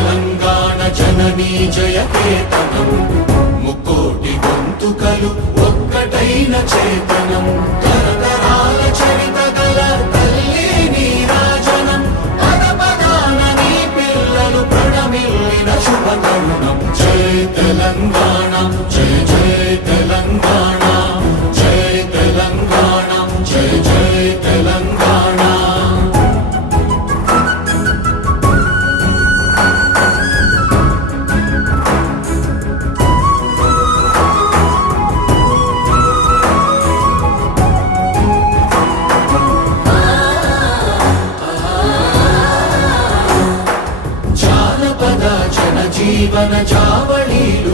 తెలంగాణ జననీ జయకేతనం ముక్కోటి గొంతుకలు ఒక్కటైన చేతనం తరతరాల చరిత గల తల్లి నీరాజనం పద పదాన నీ పిల్లలు ప్రణమిల్లిన శుభతరుణం జయ తెలంగాణ జయ జయ తెలంగాణ జయ తెలంగాణ జయ జయ తెలంగాణ జీవన జావళీలు